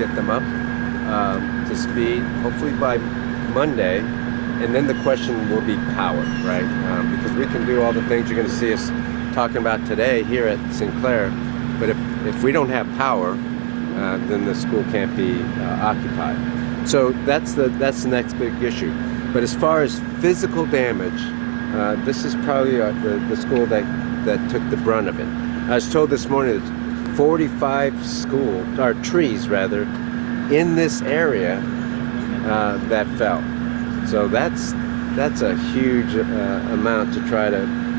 get them up to speed, hopefully by Monday. And then the question will be power, right? Because we can do all the things you're going to see us talking about today here at Sinclair, but if we don't have power, then the school can't be occupied. So that's the next big issue. But as far as physical damage, this is probably the school that took the brunt of it. I was told this morning that 45 trees rather, in this area that fell. So that's a huge amount to try to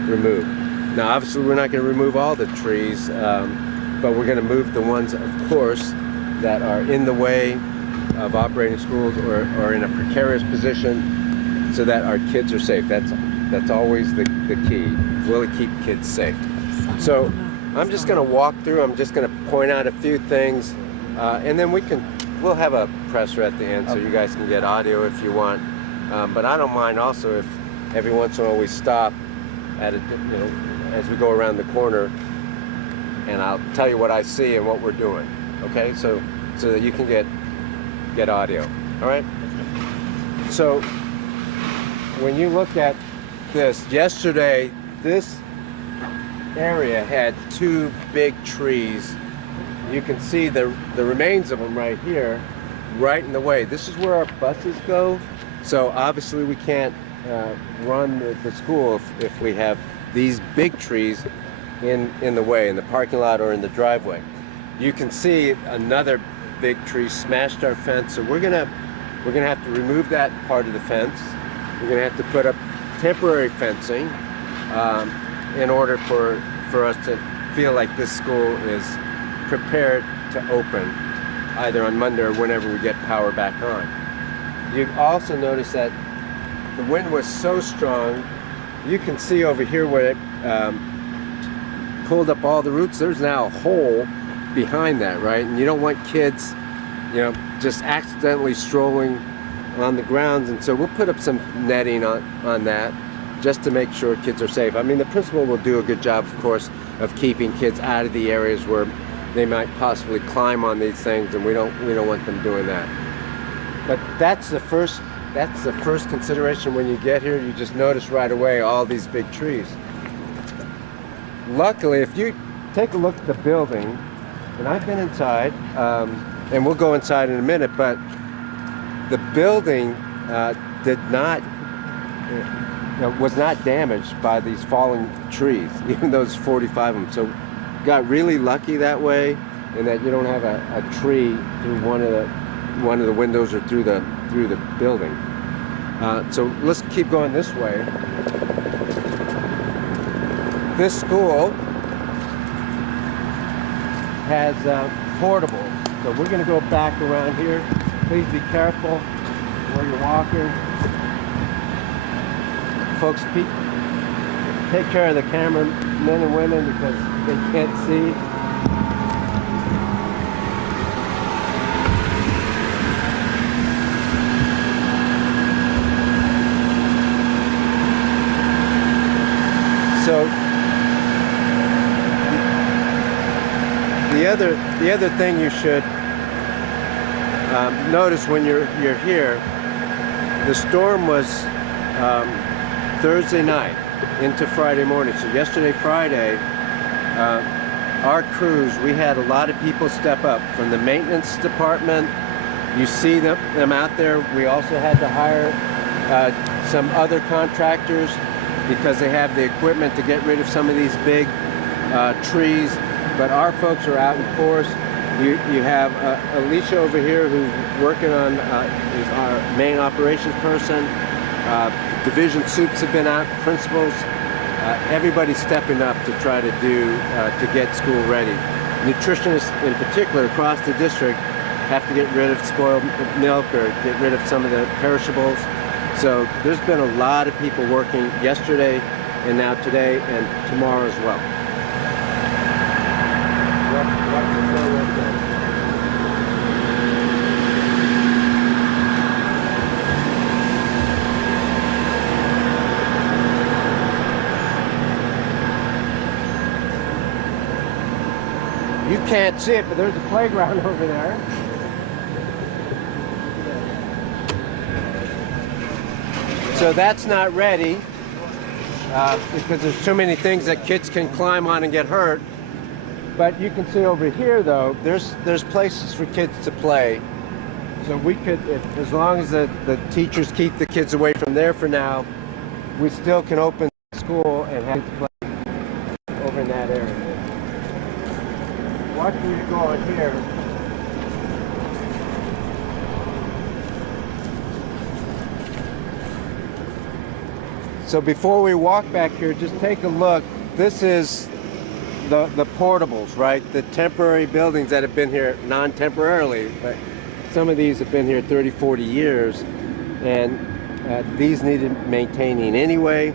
remove. Now, obviously, we're not going to remove all the trees, but we're going to move the ones, of course, that are in the way of operating schools or in a precarious position, so that our kids are safe. That's always the key. Will it keep kids safe? So I'm just going to walk through. I'm just going to point out a few things, and then we'll have a presser at the end, so you guys can get audio if you want. But I don't mind also if every once in a while we stop at as we go around the corner, and I'll tell you what I see and what we're doing. Okay, so that you can get audio. All right. So when you look at this, yesterday this area had two big trees. You can see the remains of them right here, right in the way. This is where our buses go. So obviously we can't run the school if we have these big trees in the way, in the parking lot or in the driveway. You can see another big tree smashed our fence, so we're gonna have to remove that part of the fence. We're gonna have to put up temporary fencing in order for us to feel like this school is prepared to open either on Monday or whenever we get power back on. You also notice that the wind was so strong. You can see over here where it pulled up all the roots. There's now a hole behind that, right? And you don't want kids, just accidentally strolling on the grounds. And so we'll put up some netting on that just to make sure kids are safe. I mean, the principal will do a good job, of course, of keeping kids out of the areas where they might possibly climb on these things, and we don't want them doing that. But that's the first consideration when you get here. You just notice right away all these big trees. Luckily, if you take a look at the building, and I've been inside, and we'll go inside in a minute, but the building was not damaged by these falling trees, even those 45 of them. So got really lucky that way, in that you don't have a tree through one of the windows or through the building. So let's keep going this way. This school has portables, so we're going to go back around here. Please be careful where you're walking. Folks, take care of the cameramen and women because they can't see. So the other thing you should notice when you're here, the storm was Thursday night into Friday morning. So yesterday, Friday, our crews, we had a lot of people step up from the maintenance department. You see them out there. We also had to hire some other contractors because they have the equipment to get rid of some of these big trees. But our folks are out in force. You have Alicia over here who's working on, is our main operations person. Division soups have been out, principals. Everybody's stepping up to try to get school ready. Nutritionists in particular across the district have to get rid of spoiled milk or get rid of some of the perishables. So there's been a lot of people working yesterday and now today and tomorrow as well. You can't see it, but there's a playground over there. So that's not ready because there's too many things that kids can climb on and get hurt. But you can see over here, though, there's places for kids to play. So we could, as long as the teachers keep the kids away from there for now, we still can open school and have kids play over in that area. Watch where you go on here. So before we walk back here, just take a look. This is the portables, right? The temporary buildings that have been here non-temporarily, but some of these have been here 30, 40 years, and these needed maintaining anyway.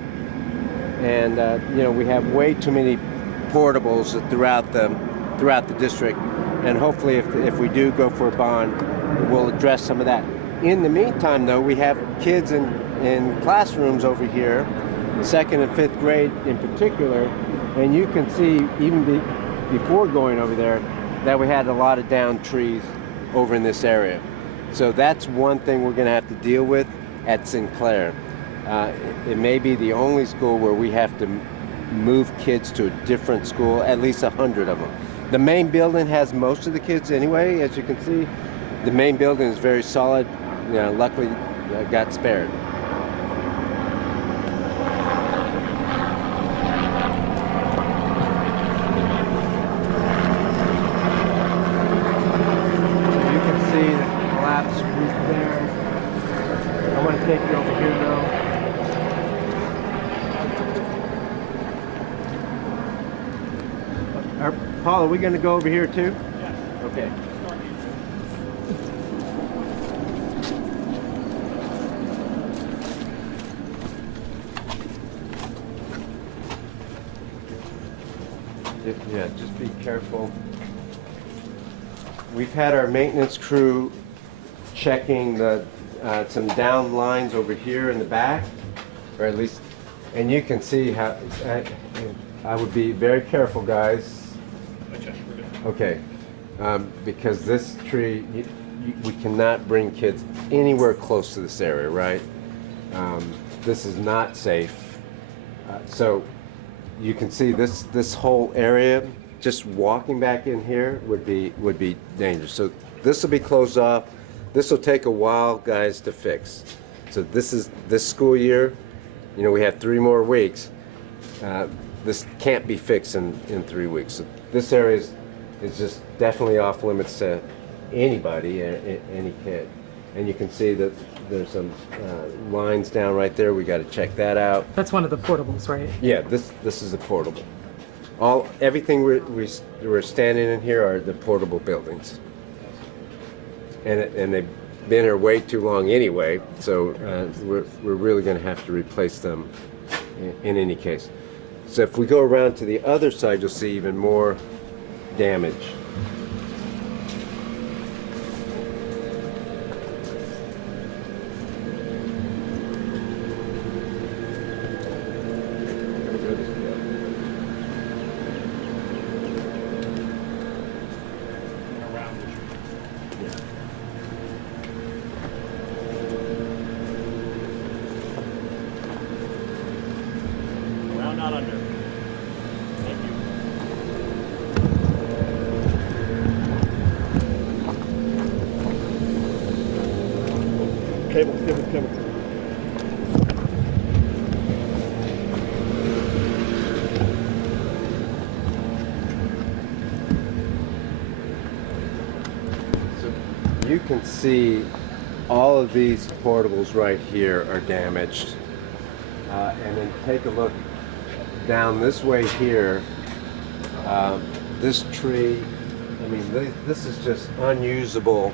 And you know, we have way too many portables throughout the district, and hopefully if we do go for a bond, we'll address some of that. In the meantime, though, we have kids in classrooms over here, 2nd and 5th grade in particular, and you can see even before going over there that we had a lot of downed trees over in this area. So that's one thing we're going to have to deal with at Sinclair. It may be the only school where we have to move kids to a different school, at least 100 of them. The main building has most of the kids anyway, as you can see. The main building is very solid. You know, luckily got spared. Take you over here now. Paul, are we going to go over here too? Yeah. Okay. Yeah, just be careful. We've had our maintenance crew checking some down lines over here in the back, or at least, and you can see how I would be very careful, guys. Okay, because this tree, we cannot bring kids anywhere close to this area, right? This is not safe. So you can see this whole area. Just walking back in here would be dangerous. So this will be closed off. This will take a while, guys, to fix. So this school year, you know, we have 3 more weeks. This can't be fixed in 3 weeks. So this area is just definitely off limits to anybody, any kid. And you can see that there's some lines down right there. We got to check that out. That's one of the portables, right? Yeah, this is a portable. Everything we're standing in here are the portable buildings. And they've been here way too long anyway, so we're really going to have to replace them in any case. So if we go around to the other side, you'll see even more damage. Not under. Thank you. Cable. So you can see all of these portables right here are damaged. And then take a look down this way here. This tree, I mean, this is just unusable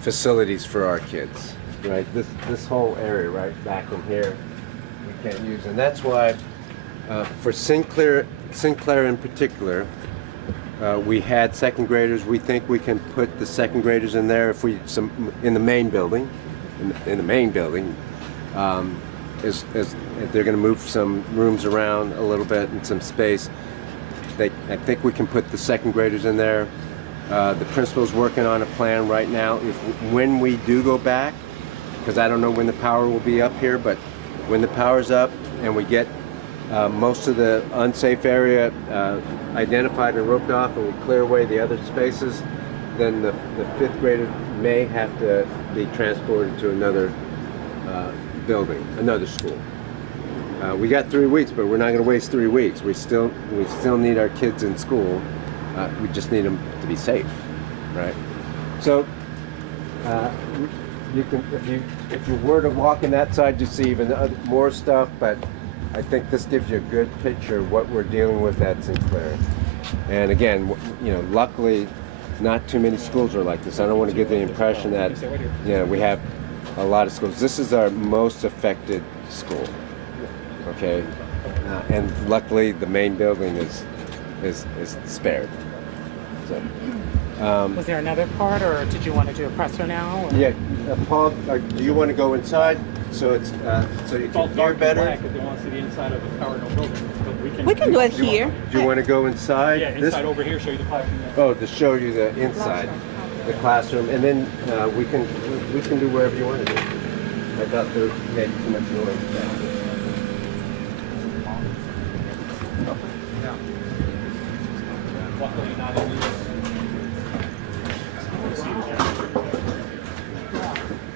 facilities for our kids, right? This whole area right back in here, we can't use. And that's why for Sinclair in particular, we had 2nd graders. We think we can put the 2nd graders in there if in the main building, in the main building. Is they're going to move some rooms around a little bit and some space. I think we can put the 2nd graders in there. The principal's working on a plan right now. When we do go back, because I don't know when the power will be up here, but when the power's up and we get most of the unsafe area identified and roped off, and we clear away the other spaces, then the fifth grader may have to be transported to another building, another school. We got 3 weeks, but we're not going to waste 3 weeks. We still need our kids in school. We just need them to be safe, right? So you can, if you were to walk in that side, you see even more stuff. But I think this gives you a good picture of what we're dealing with at Sinclair. And again, you know, luckily, not too many schools are like this. I don't want to give the impression that, you know, we have a lot of schools. This is our most affected school. Okay, and luckily the main building is spared. So, Was there another part, or did you want to do a presser now? Or? yeah, Paul, do you want to go inside so it's so you can hear better? If they want to see the inside of a power no building, but We can do it here. Do you want to go inside? Yeah, inside over here, show you the classroom. Oh, to show you the inside, the classroom, and then we can do wherever you want to do. I thought there may be too much noise down there. Luckily not in use.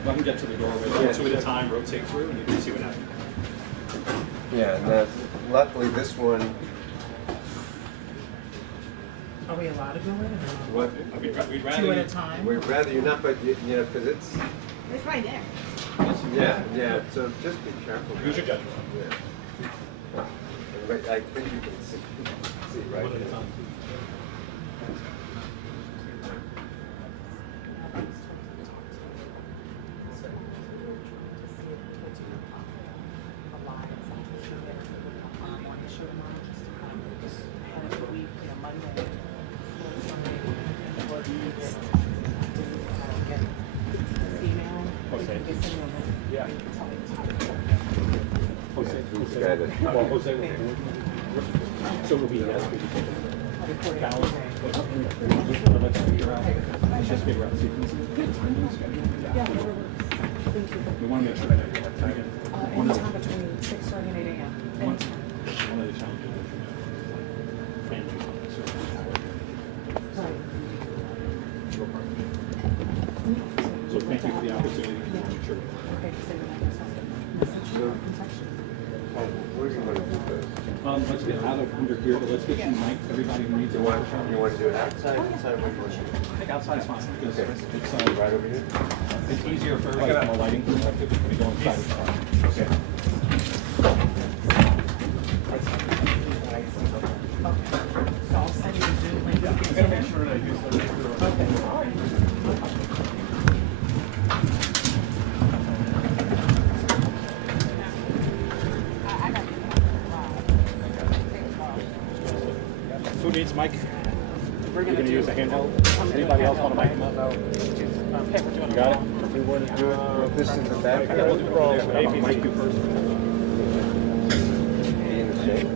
Let them get to the doorway, go two at a time, rotate through, and you can see what happens. Yeah, and luckily this one. Are we allowed to go in? What? We'd rather Two at you- a time? We'd rather you not, but you know, because it's. It's right there. Yeah. So just be careful. Use your judgment. Yeah. But I think you can see right One at a there. time. Yeah. Jose. Got it. Well, Jose will. So will be yes. Balance. Let's figure out. Let's just figure out. See if we want to make sure that everyone's time. Anytime between 6:30 and 8 a.m. One of the challenges. Thank you. So thank you for the opportunity to make sure. Okay, so message protection. Where do you want to do this? Let's get out of under here, but let's get you Mike, everybody who needs You a want to do it outside? Inside? What do you want to do? I think outside is fine because Okay. it's Right over here? it's easier for everybody from a lighting perspective when we go inside. Okay. So I'll send you the Zoom link. I'm gonna make sure that I use those. Okay. Who needs Mike? You're gonna use a handheld? Anybody else want to mic him up? You got it? This is the back. We'll do it over there. Mike you first. In the shape.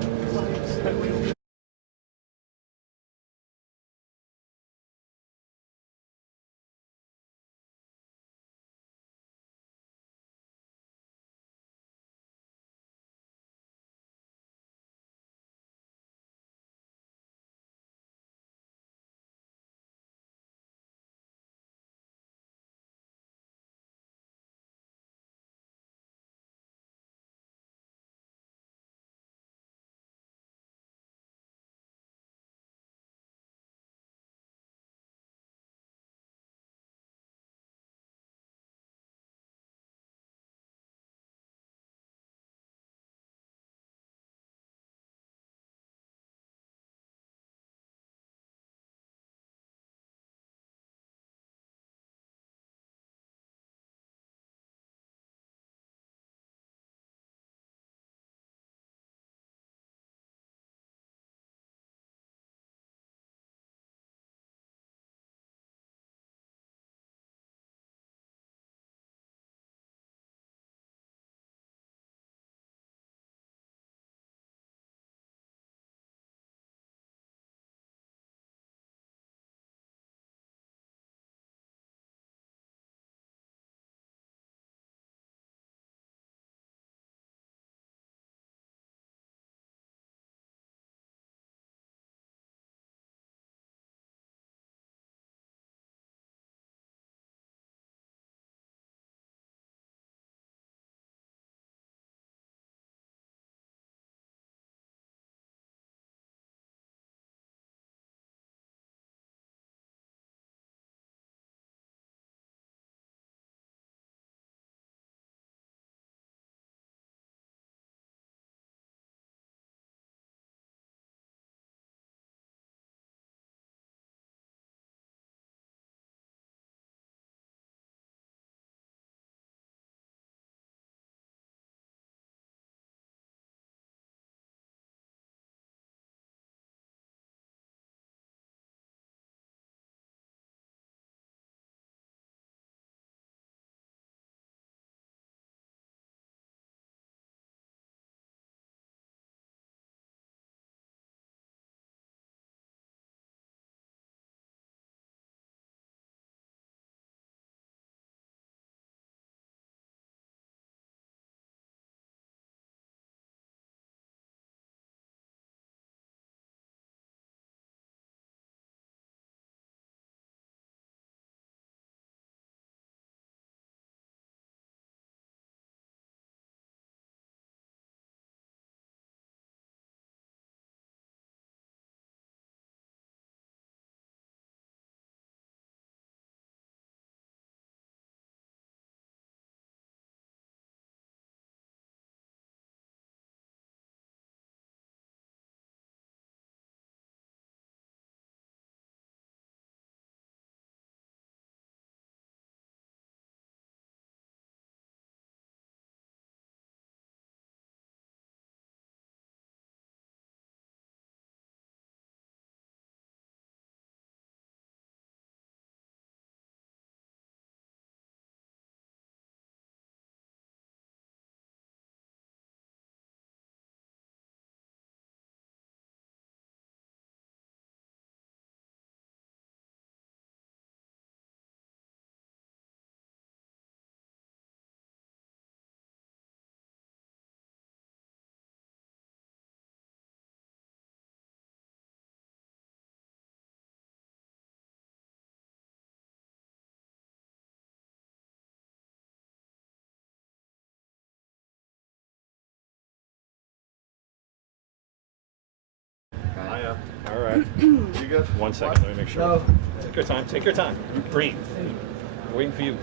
All right. You good? 1 second. Let me make sure. No. Take your time. Take your time. Green. I'm waiting for you.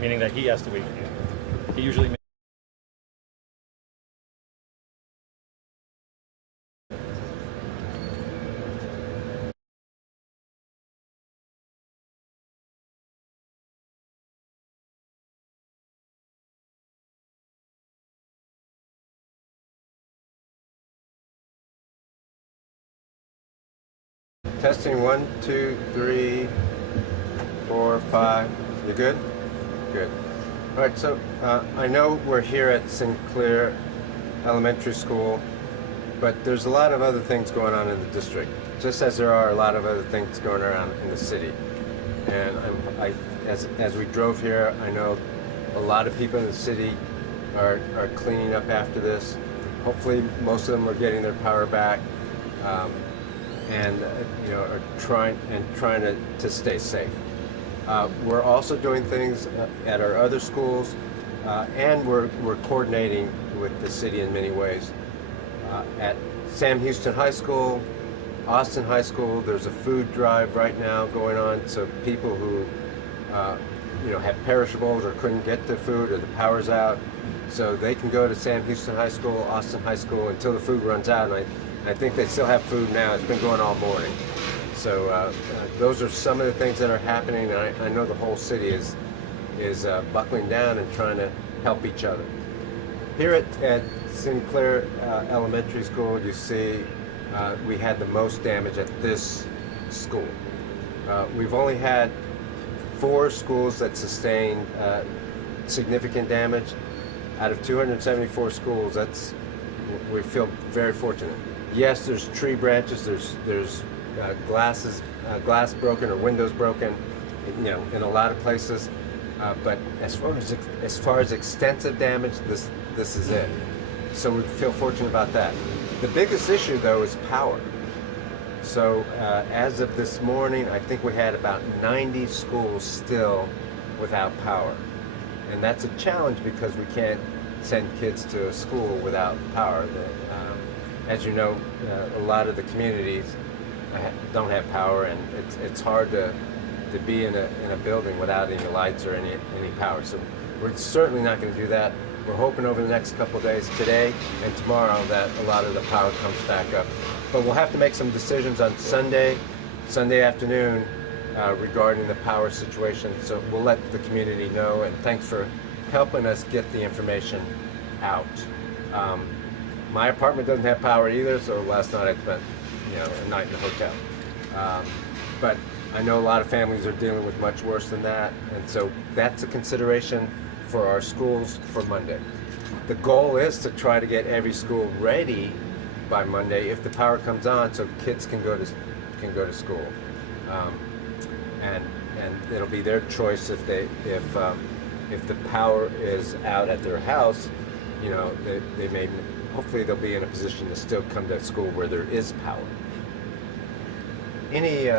Meaning that he has to wait for you. He usually. Testing 1, 2, 3, 4, 5. You good? Good. All right, so I know we're here at Sinclair Elementary School, but there's a lot of other things going on in the district, just as there are a lot of other things going around in the city. And as we drove here, I know a lot of people in the city are cleaning up after this. Hopefully, most of them are getting their power back. And are trying to stay safe. We're also doing things at our other schools, and we're coordinating with the city in many ways. At Sam Houston High School, Austin High School, there's a food drive right now going on, so people who have perishables or couldn't get the food or the power's out, so they can go to Sam Houston High School, Austin High School until the food runs out. And I think they still have food now. It's been going all morning. So those are some of the things that are happening. And I know the whole city is buckling down and trying to help each other. Here at Sinclair Elementary School, you see we had the most damage at this school. We've only had 4 schools that sustained significant damage. Out of 274 schools, we feel very fortunate. Yes, there's tree branches, there's glass broken or windows broken, in a lot of places. But as far as extensive damage, this is it. So we feel fortunate about that. The biggest issue, though, is power. So as of this morning, I think we had about 90 schools still without power. And that's a challenge because we can't send kids to a school without power. As you know, a lot of the communities don't have power, and it's hard to be in a building without any lights or any power. So we're certainly not going to do that. We're hoping over the next couple of days, today and tomorrow, that a lot of the power comes back up. But we'll have to make some decisions on Sunday afternoon regarding the power situation. So we'll let the community know, and thanks for helping us get the information out. My apartment doesn't have power either, so last night I spent a night in a hotel. But I know a lot of families are dealing with much worse than that, and so that's a consideration for our schools for Monday. The goal is to try to get every school ready by Monday if the power comes on, so kids can go to school, and it'll be their choice if the power is out at their house. They may, hopefully they'll be in a position to still come to school where there is power. Any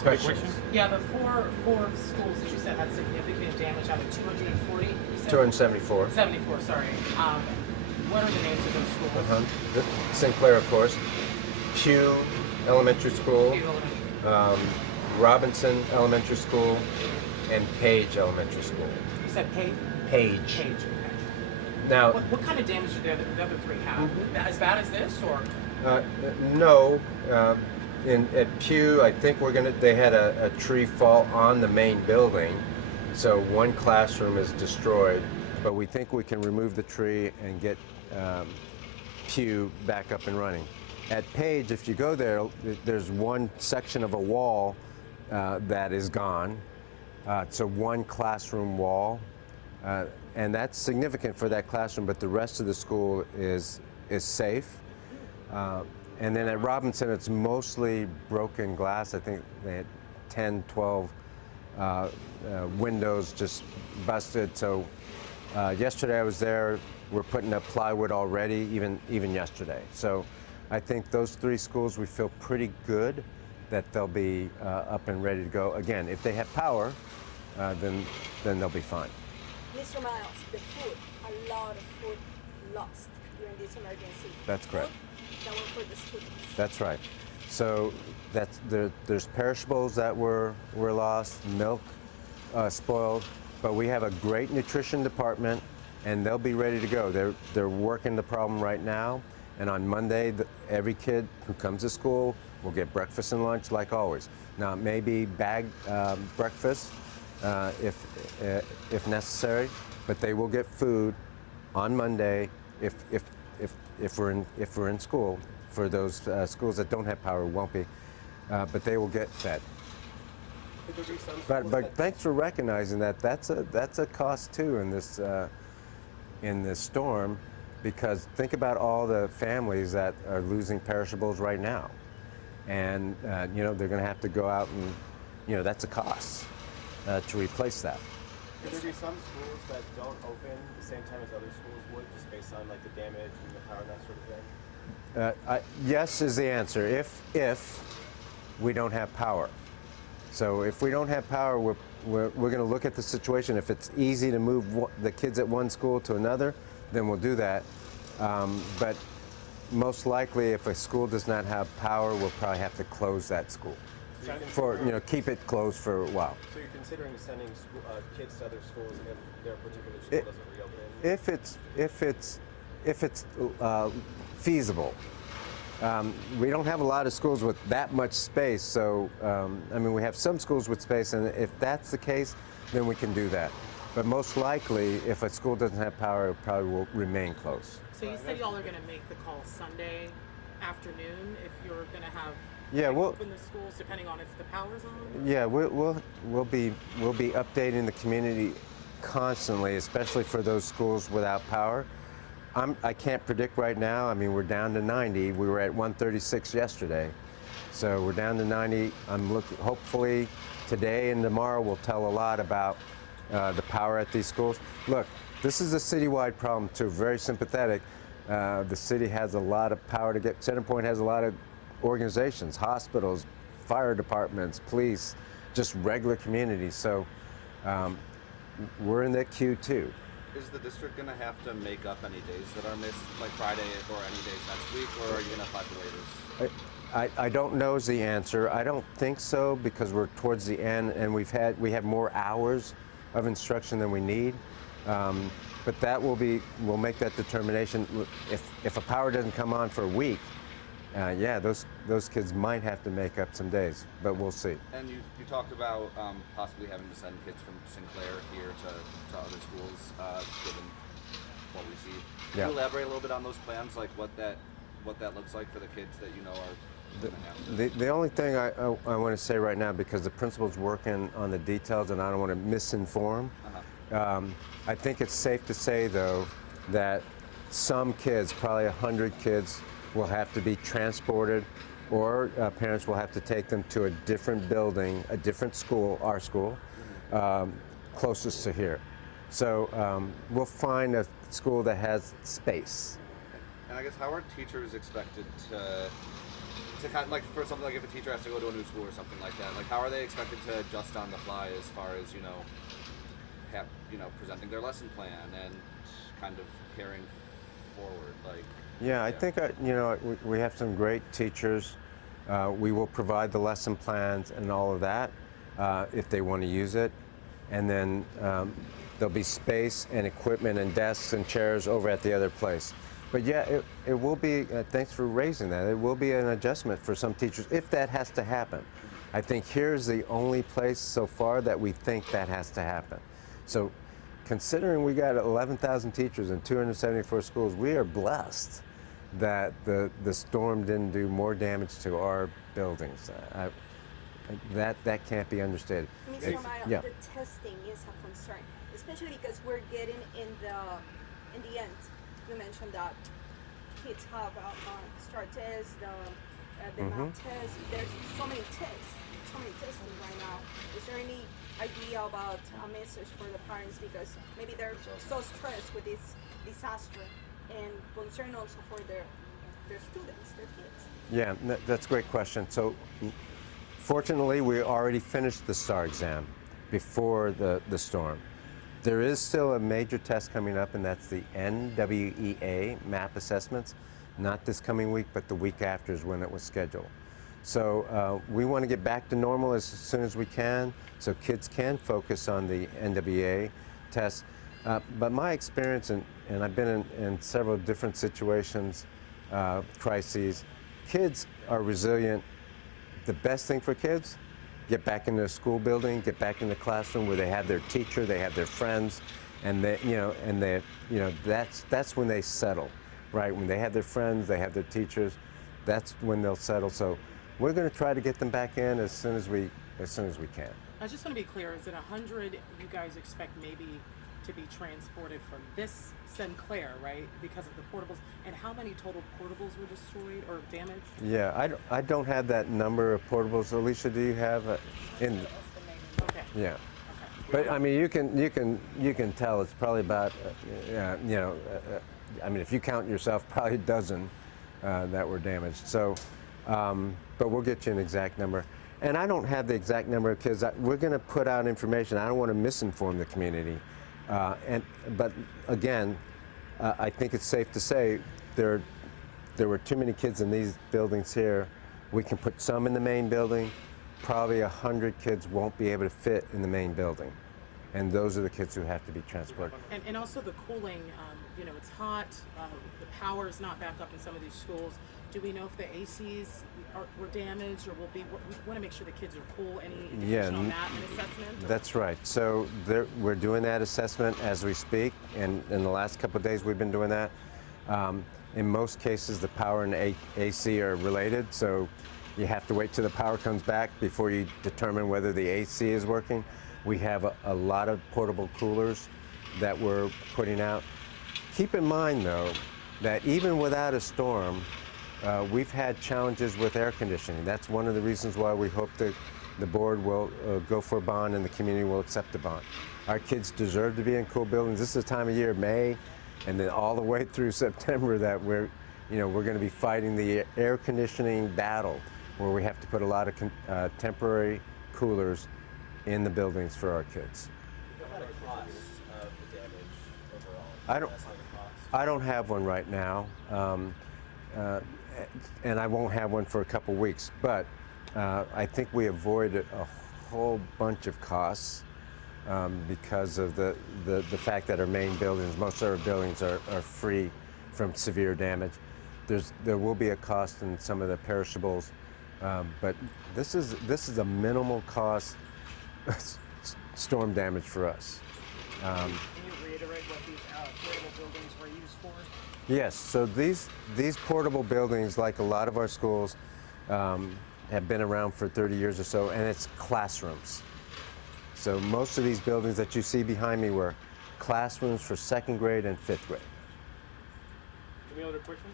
questions? Yeah, the four schools that you said had significant damage out of 240. You said 274. 74, sorry. What are the names of those schools? Sinclair, of course. Pew Elementary School. Pew Elementary. Robinson Elementary School, and Page Elementary School. You said Page? Page. Page, okay. Now, what kind of damage did the other 3 have? As bad as this, or? no. At Pew, I think they had a tree fall on the main building, so one classroom is destroyed, but we think we can remove the tree and get Pew back up and running. At Page, if you go there, there's one section of a wall that is gone. It's a one classroom wall, and that's significant for that classroom, but the rest of the school is safe. And then at Robinson, it's mostly broken glass. I think they had 10, 12 windows just busted. So yesterday I was there. We're putting up plywood already, even yesterday. So I think those 3 schools, we feel pretty good that they'll be up and ready to go. Again, if they have power, then they'll be fine. Mr. Miles, the food, a lot of food lost during this emergency. That's correct. that were for the students. That's right. So there's perishables that were lost, milk spoiled, but we have a great nutrition department, and they'll be ready to go. They're working the problem right now, and on Monday, every kid who comes to school will get breakfast and lunch like always. Now, it may be bagged breakfast if necessary, but they will get food on Monday if we're in school. For those schools that don't have power, won't be, but they will get fed. But thanks for recognizing that. That's a cost too in this storm, because think about all the families that are losing perishables right now, and you know, they're going to have to go out and, you know, that's a cost to replace that. Could there be some schools that don't open the same time as other schools would, just based on like the damage and the power and that sort of thing? Yes is the answer, if we don't have power. So if we don't have power, we're going to look at the situation. If it's easy to move the kids at one school to another, then we'll do that. But most likely, if a school does not have power, we'll probably have to close that school, for, you know, keep it closed for a while. So you're considering sending kids to other schools if their particular school doesn't reopen? If it's feasible. We don't have a lot of schools with that much space, so I mean, we have some schools with space, and if that's the case, then we can do that. But most likely, if a school doesn't have power, it probably will remain closed. So you said y'all are going to make the call Sunday afternoon if you're going to have open the schools, depending on if the power's on? Yeah, we'll be updating the community constantly, especially for those schools without power. I can't predict right now. I mean, we're down to 90. We were at 136 yesterday, so we're down to 90. I'm looking. Hopefully, today and tomorrow will tell a lot about the power at these schools. Look, this is a citywide problem too. Very sympathetic. The city has a lot of power to get. Centerpoint has a lot of organizations, hospitals, fire departments, police, just regular communities. So we're in that queue too. Is the district going to have to make up any days that are missed, like Friday or any days next week, or are you going to apply for waivers? I don't know is the answer. I don't think so, because we're towards the end and we have more hours of instruction than we need. But that we'll make that determination. If a power doesn't come on for a week, yeah, those kids might have to make up some days, but we'll see. And you talked about possibly having to send kids from Sinclair here to other schools, given what we see. Can you elaborate a little bit on those plans, like what that looks like for the kids that you know are going to have to? The only thing I want to say right now, because the principal's working on the details and I don't want to misinform, I think it's safe to say, though, that some kids, probably 100 kids, will have to be transported, or parents will have to take them to a different building, a different school, our school, closest to here. So we'll find a school that has space. And I guess, how are teachers expected to kind of, like, for something like if a teacher has to go to a new school or something like that, like how are they expected to adjust on the fly as far as, presenting their lesson plan and kind of carrying forward, like? Yeah, I think we have some great teachers. We will provide the lesson plans and all of that if they want to use it, and then there'll be space and equipment and desks and chairs over at the other place. But yeah, it will be. Thanks for raising that. It will be an adjustment for some teachers if that has to happen. I think here's the only place so far that we think that has to happen. So, considering we got 11,000 teachers in 274 schools, we are blessed that the storm didn't do more damage to our buildings. That can't be understated. Mr. Miles, the testing is a concern, especially because we're getting in the end. You mentioned that kids have STAR tests, the math test. There's so many testing right now. Is there any idea about a message for the parents, because maybe they're so stressed with this disaster, and concern also for their students, their kids? Yeah, that's a great question. So fortunately, we already finished the STAR exam before the storm. There is still a major test coming up, and that's the NWEA MAP assessments. not this coming week, but the week after is when it was scheduled. So we want to get back to normal as soon as we can, so kids can focus on the NWA test. But my experience, and I've been in several different situations, crises, kids are resilient. The best thing for kids, get back in their school building, get back in the classroom where they have their teacher, they have their friends, and that's when they settle, right? When they have their friends, they have their teachers, that's when they'll settle. So we're going to try to get them back in as soon as we can. I just want to be clear, is it 100 you guys expect maybe to be transported from this Sinclair, right, because of the portables? And how many total portables were destroyed or damaged? Yeah, I don't have that number of portables. Alicia, do you have in? Okay. Yeah. But I mean, you can tell it's probably about, I mean, if you count yourself, probably a dozen that were damaged. So, but we'll get you an exact number. And I don't have the exact number because we're going to put out information. I don't want to misinform the community. But again, I think it's safe to say there were too many kids in these buildings here. We can put some in the main building. Probably 100 kids won't be able to fit in the main building. And those are the kids who have to be transported. And also the cooling, it's hot, the power is not back up in some of these schools. Do we know if the ACs were damaged, or we want to make sure the kids are cool? Any information on that, an assessment? That's right. So we're doing that assessment as we speak, and in the last couple of days we've been doing that. In most cases, the power and AC are related, so you have to wait till the power comes back before you determine whether the AC is working. We have a lot of portable coolers that we're putting out. Keep in mind, though, that even without a storm, we've had challenges with air conditioning. That's one of the reasons why we hope that the board will go for a bond and the community will accept a bond. Our kids deserve to be in cool buildings. This is the time of year, May, and then all the way through September, that we're going to be fighting the air conditioning battle, where we have to put a lot of temporary coolers in the buildings for our kids. What about the cost of the damage overall? I don't have one right now, and I won't have one for a couple weeks. But I think we avoided a whole bunch of costs because of the fact that our main buildings, most of our buildings, are free from severe damage. There will be a cost in some of the perishables, but this is a minimal cost storm damage for us. Can you reiterate what these portable buildings were used for? Yes, so these portable buildings, like a lot of our schools, have been around for 30 years or so, and it's classrooms. So most of these buildings that you see behind me were classrooms for 2nd grade and 5th grade. Any other questions?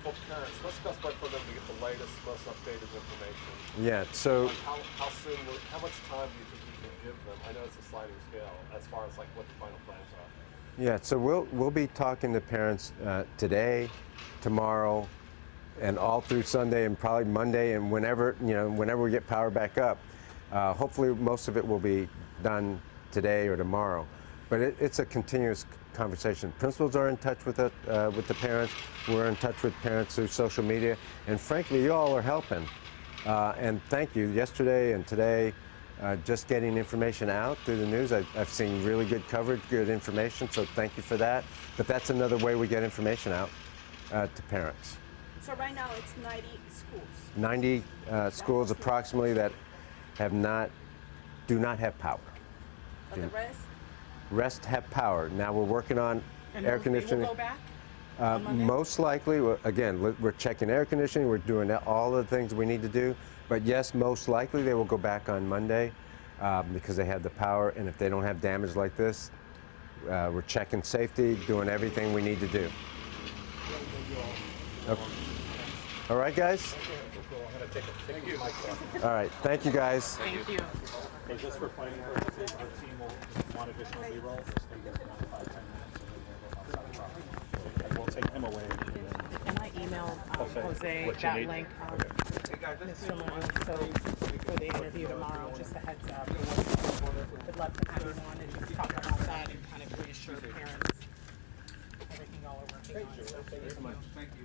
For parents, what's the best way for them to get the latest, most updated information? Yeah, so How much time do you think you can give them? I know it's a sliding scale as far as like what the final plans are. yeah, so we'll be talking to parents today, tomorrow, and all through Sunday, and probably Monday, and whenever we get power back up. Hopefully, most of it will be done today or tomorrow. But it's a continuous conversation. Principals are in touch with the parents. We're in touch with parents through social media, and frankly, you all are helping. And thank you. Yesterday and today, just getting information out through the news. I've seen really good coverage, good information. So thank you for that. But that's another way we get information out to parents. So right now it's 90 schools. 90 schools approximately that do not have power. But the rest? Rest have power. Now we're working on And air they conditioning. will go back on Monday? Most likely, again, we're checking air conditioning. We're doing all the things we need to do. But yes, most likely they will go back on Monday because they have the power. And if they don't have damage like this, we're checking safety, doing everything we need to do. Okay. All right, guys? Thank you. All right. Thank you, guys. Thank you. Okay, just for planning purposes, our team will want additional B-roll. Just take us around 5-10 minutes, and then we'll go outside the property. And we'll take him away. And I emailed Jose What you that need? link, Mr. Moon, so for the interview tomorrow, just a heads up. Would love to have him on and just talk about that and kind of reassure parents everything y'all are working on. So thank you.